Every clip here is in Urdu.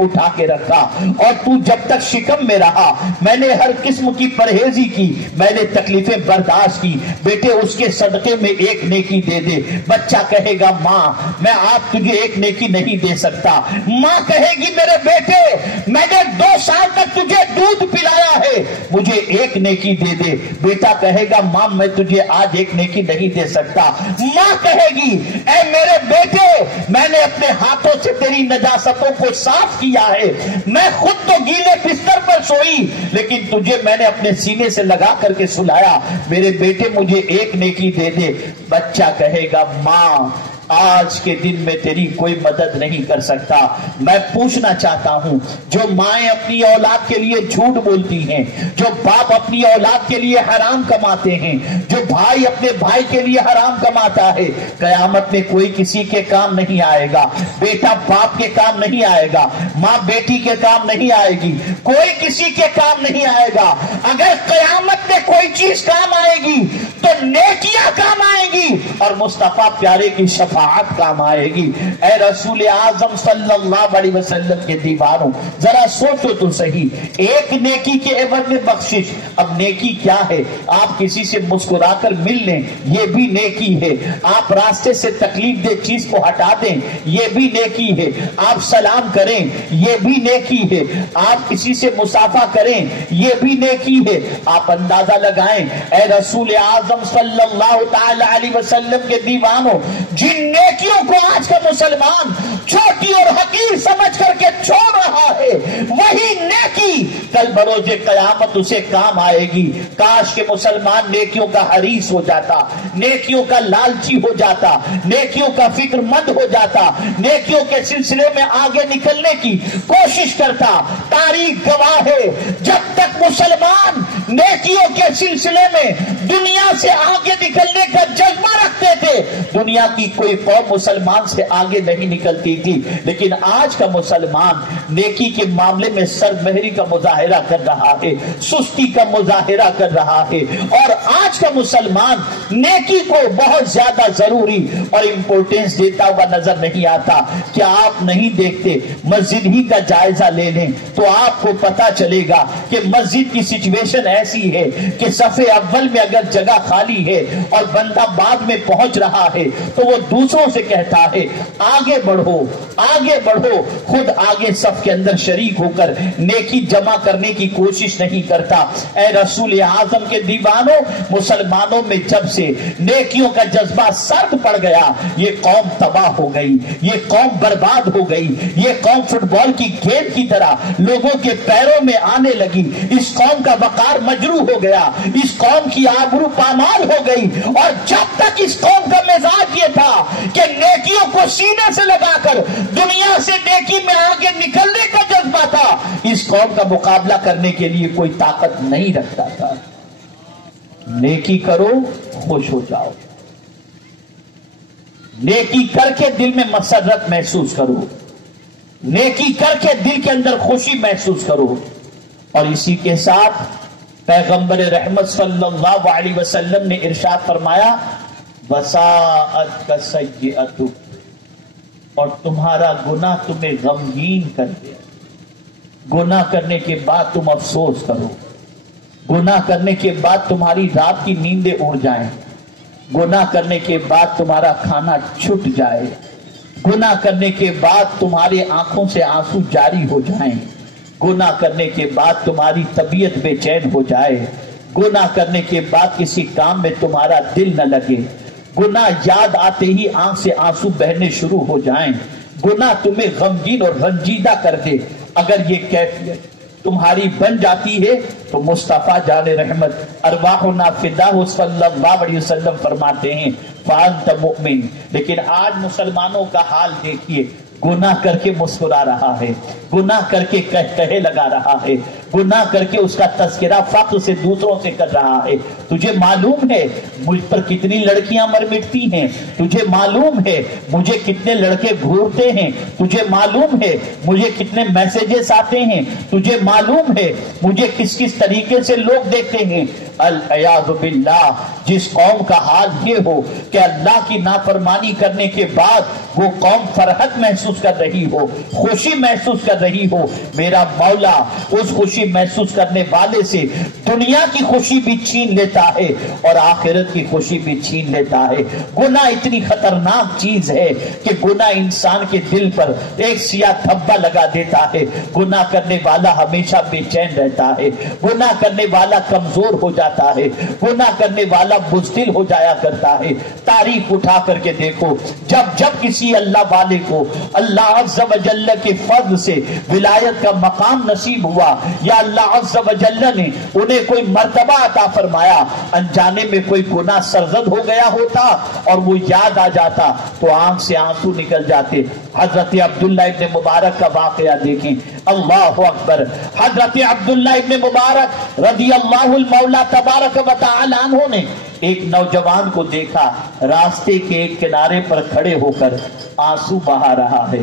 اٹھا کے رکھا اور تو جب تک شکم میں رہا میں نے ہر قسم کی پرہیزی کی, میں نے تکلیفیں برداشت کی. بیٹے اس کے صدقے میں ایک نیکی دے دے. بچہ کہے گا ماں میں آپ تجھے ایک نیکی نہیں دے سکتا. ماں کہے گی میرے بیٹے میں نے 2 سال تک تجھے دودھ پلایا ہے, مجھے ایک نیکی دے دے. بیٹا کہے گا ماں میں تجھے آج ایک نیکی نہیں دے سکتا. ماں کہے گی اے میرے بیٹے میں نے اپنے ہاتھوں سے تیری نجاستوں کو صاف کیا ہے, میں خود تو گیلے بستر پر سوئی لیکن تجھے میں نے اپنے سینے سے لگا کر کے سلایا, میرے بیٹے مجھے ایک نیکی دے دے. بچہ کہے گا ماں آج کے دن میں تیری کوئی مدد نہیں کر سکتا. میں پوچھنا چاہتا ہوں جو مائیں اپنی اولاد کے لیے جھوٹ بولتی ہیں, جو باپ اپنی اولاد کے لیے حرام کماتے ہیں, جو بھائی اپنے بھائی کے لیے حرام کماتا ہے, قیامت میں کوئی کسی کے کام نہیں آئے گا. بیٹا باپ کے کام نہیں آئے گا, ماں بیٹی کے کام نہیں آئے گی, کوئی کسی کے کام نہیں آئے گا. اگر قیامت میں کوئی چیز کام آئے گی تو نیکیاں کام آئیں گی اور مصطفیٰ پیارے کی شفاعت کام آئے گی. اے رسول اعظم صلی اللہ علیہ وسلم کے دیوانوں ذرا سوچو تو صحیح, ایک نیکی کے عوض میں بخشش. اب نیکی کیا ہے؟ آپ کسی سے مسکرا کر مل لیں یہ بھی نیکی ہے, آپ راستے سے تکلیف دہ چیز کو ہٹا دیں یہ بھی نیکی ہے, آپ سلام کریں یہ بھی نیکی ہے, آپ کسی سے مصافحہ کریں یہ بھی نیکی ہے. آپ اندازہ لگائیں اے رسول اعظم صلی اللہ تعالی علیہ وسلم کے دیوانوں جن نیکیوں کو آج کا مسلمان چھوٹی اور حقیر سمجھ کر کے چھوڑ رہا ہے وہی نیکی کل بروز قیامت اسے کام آئے گی. کاش کے مسلمان نیکیوں کا حریص ہو جاتا, نیکیوں کا لالچی ہو جاتا, نیکیوں کا فکر مند ہو جاتا, نیکیوں کے سلسلے میں آگے نکلنے کی کوشش کرتا. تاریخ گواہ ہے جب تک مسلمان نیکیوں کے سلسلے میں دنیا سے آگے نکلنے کا جذبہ رکھتے تھے دنیا کی کوئی قوم مسلمان سے آگے نہیں نکلتی تھی. لیکن آج کا مسلمان نیکی کے معاملے میں سرمہری کا مظاہرہ کر رہا ہے, سستی کا مظاہرہ کر رہا ہے, اور آج کا مسلمان نیکی کو بہت زیادہ ضروری اور امپورٹنس دیتا ہوا نظر نہیں آتا. کیا آپ نہیں دیکھتے مسجد ہی کا جائزہ لے لیں تو آپ کو پتا چلے گا کہ مسجد کی سچویشن ایسی ہے کہ صف اول میں اگر جگہ خالی ہے اور بندہ بعد میں پہنچ رہا ہے تو وہ دوسروں سے کہتا ہے آگے بڑھو آگے بڑھو, خود آگے صف کے اندر شریک ہو کر نیکی جمع کرنے کی کوشش نہیں کرتا. اے رسول اعظم کے دیوانوں مسلمانوں میں جب سے نیکیوں کا جذبہ سرد پڑ گیا یہ قوم تباہ ہو گئی, یہ قوم برباد ہو گئی, یہ قوم فٹ بال کی گیند کی طرح لوگوں کے پیروں میں آنے لگی. اس قوم کا وقار مجروح ہو گیا, اس قوم کی آبرو پامال ہو گئی. اور جب تک اس قوم کا مزاج یہ تھا کہ نیکیوں کو سینے سے لگا کر دنیا سے نیکی میں آگے نکلنے کا جذبہ تھا, اس قوم کا مقابلہ کرنے کے لیے کوئی طاقت نہیں رکھتا تھا. نیکی کرو خوش ہو جاؤ, نیکی کر کے دل میں مسرت محسوس کرو, نیکی کر کے دل کے اندر خوشی محسوس کرو. اور اسی کے ساتھ پیغمبر رحمت صلی اللہ علیہ وسلم نے ارشاد فرمایا وساءت کا سیئۃ, اور تمہارا گناہ تمہیں غمگین کر دے. گناہ کرنے کے بعد تم افسوس کرو, گناہ کرنے کے بعد تمہاری رات کی نیندیں اڑ جائیں, گناہ کرنے کے بعد تمہارا کھانا چھٹ جائے, گناہ کرنے کے بعد تمہارے آنکھوں سے آنسو جاری ہو جائیں, گناہ کرنے کے بعد تمہاری طبیعت بے چین ہو جائے, گناہ کرنے کے بعد کسی کام میں تمہارا دل نہ لگے, گناہ یاد آتے ہی آنکھ سے آنسو بہنے شروع ہو جائیں, گناہ تمہیں غمگین اور رنجیدہ کر دے. اگر یہ کیفیت تمہاری بن جاتی ہے تو مصطفیٰ جان رحمت ارواحنا فداہ صلی اللہ علیہ وسلم فرماتے ہیں فانت مؤمن. لیکن آج مسلمانوں کا حال دیکھیے, گناہ کر کے مسکرا رہا ہے, گناہ کر کے کہے لگا رہا ہے, گناہ کر کے اس کا تذکرہ فخر سے دوسروں سے کر رہا ہے۔ تجھے معلوم ہے مجھ پر کتنی لڑکیاں مر مٹتی ہیں، تجھے معلوم ہے مجھے کتنے لڑکے گھورتے ہیں، تجھے معلوم ہے مجھے کتنے میسیجز آتے ہیں، تجھے معلوم ہے مجھے کس کس طریقے سے لوگ دیکھتے ہیں۔ العیاذ باللہ، جس قوم کا حال یہ ہو کہ اللہ کی نافرمانی کرنے کے بعد وہ قوم فرحت محسوس کر رہی ہو، خوشی محسوس کر رہی ہو، میرا مولا اس خوشی محسوس کرنے والے سے دنیا کی خوشی بھی چھین لیتا ہے اور آخرت کی خوشی بھی چھین لیتا ہے۔ گناہ اتنی خطرناک چیز ہے کہ گناہ انسان کے دل پر ایک سیاہ دھبا لگا دیتا ہے۔ گناہ کرنے والا ہمیشہ بے چین رہتا ہے، گناہ کرنے والا کمزور ہو جاتا ہے، گناہ کرنے والا بزدل ہو جایا کرتا ہے۔ تاریخ اٹھا کر کے دیکھو، جب جب کسی اللہ والے کو اللہ عز و جل کے فضل سے ولایت کا مقام نصیب ہوا یا اللہ عز و جل نے انہیں کوئی مرتبہ عطا فرمایا، انجانے میں کوئی گناہ سرزد ہو گیا ہوتا اور وہ یاد آ جاتا تو آنکھ سے آنسو نکل جاتے۔ حضرت عبداللہ ابن مبارک کا واقعہ دیکھیں، اللہ اکبر۔ حضرت عبداللہ ابن مبارک رضی اللہ المولا تبارک و تعالی عنہ نے ایک نوجوان کو دیکھا راستے کے ایک کنارے پر کھڑے ہو کر آنسو بہا رہا ہے،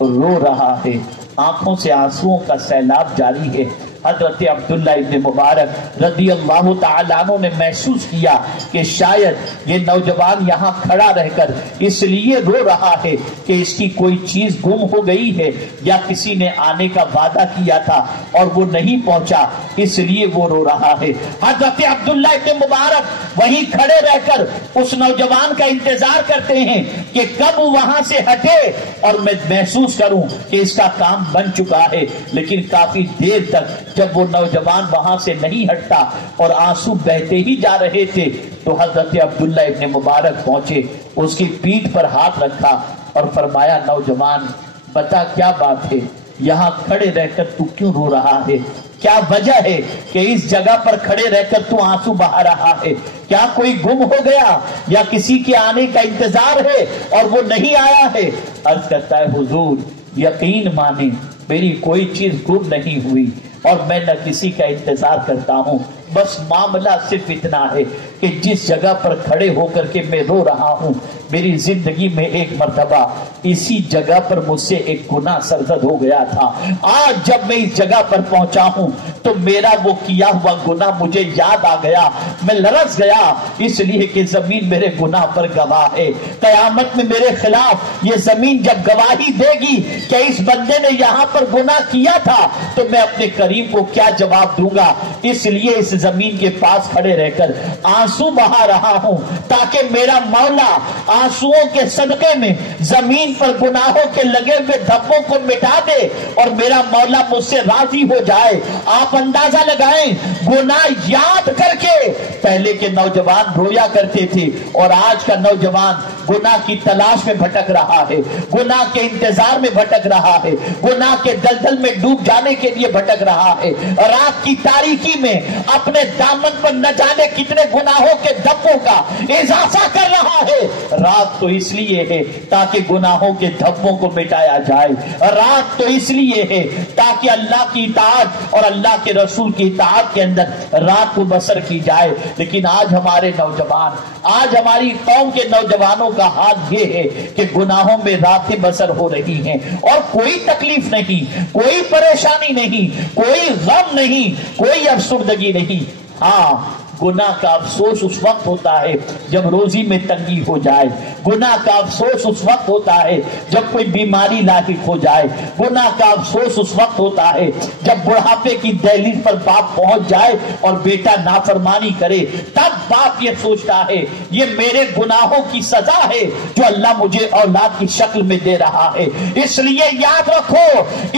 رو رہا ہے، آنکھوں سے آنسوؤں کا سیلاب جاری ہے۔ حضرت عبداللہ ابن مبارک رضی اللہ تعالی عنہ نے محسوس کیا کہ شاید یہ نوجوان یہاں کھڑا رہ کر اس لیے رو رہا ہے کہ اس کی کوئی چیز گم ہو گئی ہے یا کسی نے آنے کا وعدہ کیا تھا اور وہ نہیں پہنچا، اس لیے وہ رو رہا ہے۔ حضرت عبداللہ ابن مبارک وہیں کھڑے رہ کر اس نوجوان کا انتظار کرتے ہیں کہ کب وہاں سے ہٹے اور میں محسوس کروں کہ اس کا کام بن چکا ہے، لیکن کافی دیر تک جب وہ نوجوان وہاں سے نہیں ہٹتا اور آنسو بہتے ہی جا رہے تھے تو حضرت عبداللہ ابن مبارک پہنچے، اس کی پیٹھ پر ہاتھ رکھا اور فرمایا، نوجوان بتا کیا بات ہے، یہاں کھڑے رہ کر تو کیوں رو رہا ہے؟ کیا وجہ ہے کہ اس جگہ پر کھڑے رہ کر تو آنسو بہا رہا ہے؟ کیا کوئی گم ہو گیا یا کسی کے آنے کا انتظار ہے اور وہ نہیں آیا ہے؟ عرض کرتا ہے، حضور یقین مانے میری کوئی چیز گم نہیں ہوئی اور میں نہ کسی کا انتظار کرتا ہوں، بس معاملہ صرف اتنا ہے کہ جس جگہ پر کھڑے ہو کر کے میں رو رہا ہوں، میری زندگی میں ایک مرتبہ اسی جگہ پر مجھ سے ایک گناہ سرزد ہو گیا تھا۔ آج جب میں اس جگہ پر پہنچا ہوں تو میرا وہ کیا ہوا گناہ مجھے یاد آ گیا، میں لرز گیا، اس لیے کہ زمین میرے گناہ پر گواہ ہے۔ قیامت میں میرے خلاف یہ زمین جب گواہی دے گی کہ اس بندے نے یہاں پر گناہ کیا تھا تو میں اپنے کریم کو کیا جواب دوں گا؟ اس لیے اس زمین کے پاس کھڑے رہ کر آنسو بہا رہا ہوں تاکہ میرا مولا آنسوؤں کے صدقے میں زمین پر گناہوں کے لگے ہوئے دھبوں کو مٹا دے اور میرا مولا مجھ سے راضی ہو جائے۔ آپ اندازہ لگائیں، گناہ یاد کر کے پہلے کے نوجوان رویا کرتے تھے اور آج کا نوجوان گناہ کی تلاش میں بھٹک رہا ہے، گناہ کے انتظار میں بھٹک رہا ہے، گناہ کے دلدل میں ڈوب جانے کے لیے بھٹک رہا ہے، رات کی تاریکی میں اپنے دامن پر نہ جانے کتنے گناہوں کے دھبوں کا اضافہ کر رہا ہے۔ رات تو اس لیے ہے تاکہ گناہوں کے دھبوں کو مٹایا جائے، رات تو اس لیے ہے تاکہ اللہ کی اطاعت اور اللہ کے رسول کی اطاعت کے اندر رات کو بسر کی جائے۔ لیکن آج ہمارے نوجوان، آج ہماری قوم کے نوجوانوں کا حال یہ ہے کہ گناہوں میں راتیں بسر ہو رہی ہیں اور کوئی تکلیف نہیں، کوئی پریشانی نہیں، کوئی غم نہیں، کوئی افسردگی نہیں۔ ہاں، گناہ کا افسوس اس وقت ہوتا ہے جب روزی میں تنگی ہو جائے، گناہ کا افسوس اس وقت ہوتا ہے جب کوئی بیماری لاحق ہو جائے، گناہ کا افسوس اس وقت ہوتا ہے جب بڑھاپے کی دہلیز پر باپ پہنچ جائے اور بیٹا نافرمانی کرے، تب باپ یہ سوچتا ہے یہ میرے گناہوں کی سزا ہے جو اللہ مجھے اولاد کی شکل میں دے رہا ہے۔ اس لیے یاد رکھو،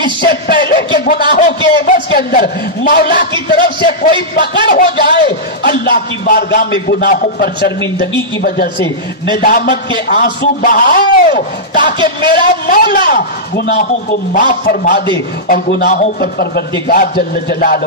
اس سے پہلے کے گناہوں کے عوض کے اندر مولا کی طرف سے کوئی پکڑ ہو جائے، اللہ کی بارگاہ میں گناہوں پر شرمندگی کی وجہ سے ندامت کے آنسو بہاؤ تاکہ میرا مولا گناہوں کو معاف فرما دے اور گناہوں پر پروردگار جل جلالہ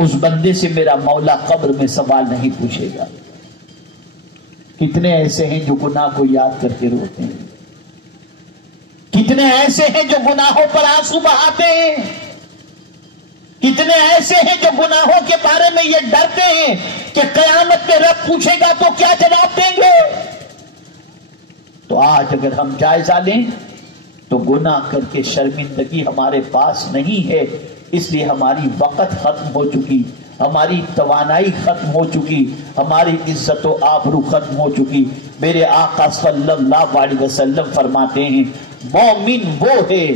اس بندے سے میرا مولا قبر میں سوال نہیں پوچھے گا۔ کتنے ایسے ہیں جو گناہ کو یاد کر کے روتے ہیں، کتنے ایسے ہیں جو گناہوں پر آنسو بہاتے ہیں، کتنے ایسے ہیں جو گناہوں کے بارے میں یہ ڈرتے ہیں کہ قیامت میں رب پوچھے گا تو کیا جواب دیں گے۔ تو آج اگر ہم جائزہ لیں تو گناہ کر کے شرمندگی ہمارے پاس نہیں ہے، اس لیے ہماری وقت ختم ہو چکی، ہماری توانائی ختم ہو چکی، ہماری عزت و آبرو ختم ہو چکی۔ میرے آقا صلی اللہ علیہ وسلم فرماتے ہیں مومن وہ ہے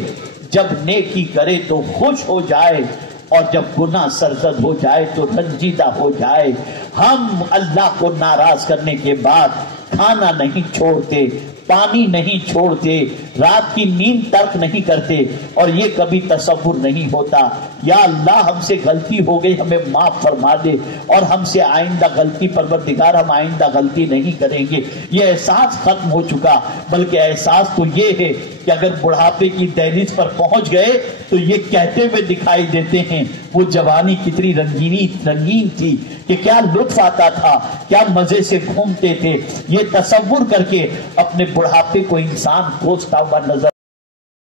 جب نیکی کرے تو خوش ہو جائے اور جب گناہ سرزد ہو جائے تو رنجیدہ ہو جائے۔ ہم اللہ کو ناراض کرنے کے بعد کھانا نہیں چھوڑتے، پانی نہیں چھوڑتے، رات کی نیند ترک نہیں کرتے، اور یہ کبھی تصور نہیں ہوتا یا اللہ ہم سے غلطی ہو گئی ہمیں معاف فرما دے اور ہم سے آئندہ غلطی پروردگار ہم آئندہ غلطی نہیں کریں گے، یہ احساس ختم ہو چکا۔ بلکہ احساس تو یہ ہے کہ اگر بڑھاپے کی دہلیز پر پہنچ گئے تو یہ کہتے ہوئے دکھائی دیتے ہیں وہ جوانی کتنی رنگین تھی، کہ کیا لطف آتا تھا، کیا مزے سے گھومتے تھے۔ یہ تصور کر کے اپنے بڑھاپے کو انسان کوستا ہوا نظر